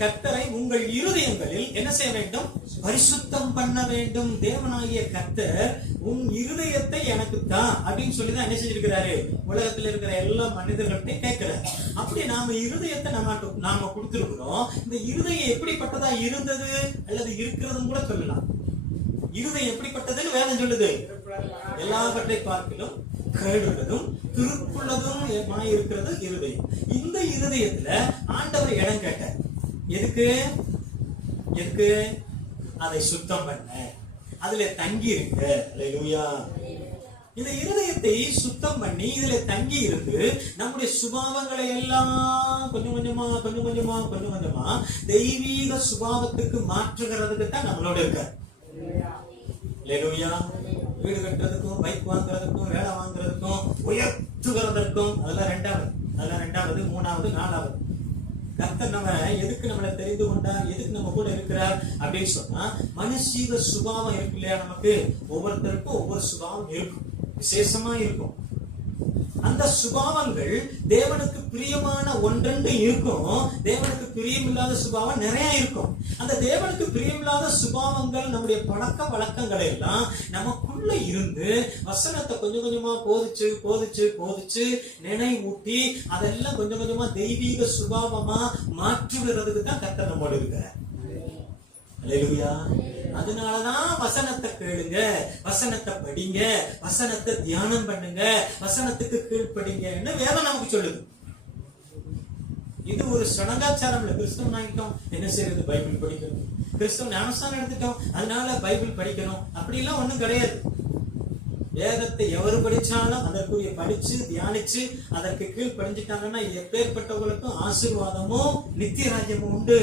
கர்த்தரை உங்கள் இருதயங்களில் என்ன செய்ய வேண்டும்? பரிசுத்தம் பண்ண வேண்டும். தேவனாகிய கர்த்தர் உன் இருதயத்தை எனக்கு தான் அப்படின்னு சொல்லிதான் என்ன செஞ்சிருக்கிறாரு? உலகத்துல இருக்கிற எல்லா மனிதர்கள்ட்டையும் கேட்கிறார். அப்படி நாம இருதயத்தை நாம கொடுத்திருக்கிறோம். இந்த இருதயம் எப்படிப்பட்டதா இருந்தது அல்லது இருக்கிறதுன்னு கூட சொல்லலாம். இருதயம் எப்படிப்பட்டதுன்னு வேதம் சொல்லுது. எல்லாவற்றை பார்க்கிலும் கேடுள்ளதும் திருப்புள்ளதும் இருக்கிறது இருதயம். இந்த இருதயத்துல ஆண்டவர் இடம் கேட்டார். எதுக்கு? எதுக்கு? அதை சுத்தம் பண்ண, அதுல தங்கி இருக்க. அல்லேலூயா. இந்த இருதயத்தை சுத்தம் பண்ணி இதுல தங்கி இருந்து நம்முடைய சுபாவங்களை எல்லாம் கொஞ்சம் கொஞ்சமா தெய்வீக சுபாவத்துக்கு மாற்றுகிறதுக்கு தான் நம்மளோட இருக்க. அல்லேலூயா. வீடு கட்டுறதுக்கும், பைக் வாங்குறதுக்கும், வேலை வாங்குறதுக்கும், உயர்த்துகிறதற்கும் அதெல்லாம் ரெண்டாவது, மூணாவது, நாலாவது. கர்த்தர் நம்ம எதுக்கு நம்மளை தெரிந்து கொண்டார், எதுக்கு நம்ம கூட இருக்கிறார் அப்படின்னு சொன்னா, மனுஷீக சுபாவம் இருக்கு இல்லையா? நமக்கு ஒவ்வொருத்தருக்கும் ஒவ்வொரு சுபாவம் இருக்கும், விசேஷமா இருக்கும். அந்த சுபாவங்கள் தேவனுக்கு பிரியமான ஒன்றென்று இருக்கும், தேவனுக்கு பிரியமில்லாத சுபாவம் நிறைய இருக்கும். அந்த தேவனுக்கு பிரியமில்லாத சுபாவங்கள் நம்முடைய பழக்க வழக்கங்களை எல்லாம் நமக்குள்ள இருந்து வசனத்தை கொஞ்சம் கொஞ்சமா போதிச்சு நினைவூட்டி அதெல்லாம் கொஞ்சம் கொஞ்சமா தெய்வீக சுபாவமா மாற்றுகிறதுக்கு தான் கர்த்தர் நம்மோடு இருக்கிறார். அல்லேலூயா. அதனாலதான் வசனத்தை கேளுங்க, வசனத்தை படிங்க, வசனத்தை தியானம் பண்ணுங்க, வசனத்துக்கு கீழ்ப்படிங்கன்னு வேதம் நமக்கு சொல்லுது. இது ஒரு சடங்காச்சாரம் இல்ல. கிறிஸ்தவன் ஆகிட்டோம், என்ன செய்யறது? பைபிள் படிக்கணும். கிறிஸ்தவ ஞானஸ்தானம் எடுத்துட்டோம், அதனால பைபிள் படிக்கணும், அப்படி எல்லாம் ஒண்ணும் கிடையாது. வேதத்தை எவரு படிச்சாலும் அதற்குரிய படிச்சு தியானிச்சு அதற்கு கீழ் படிஞ்சிட்டாங்கன்னா எப்பேற்பட்டவர்களுக்கும் ஆசீர்வாதமும் நித்திய ராஜ்யமும் உண்டு.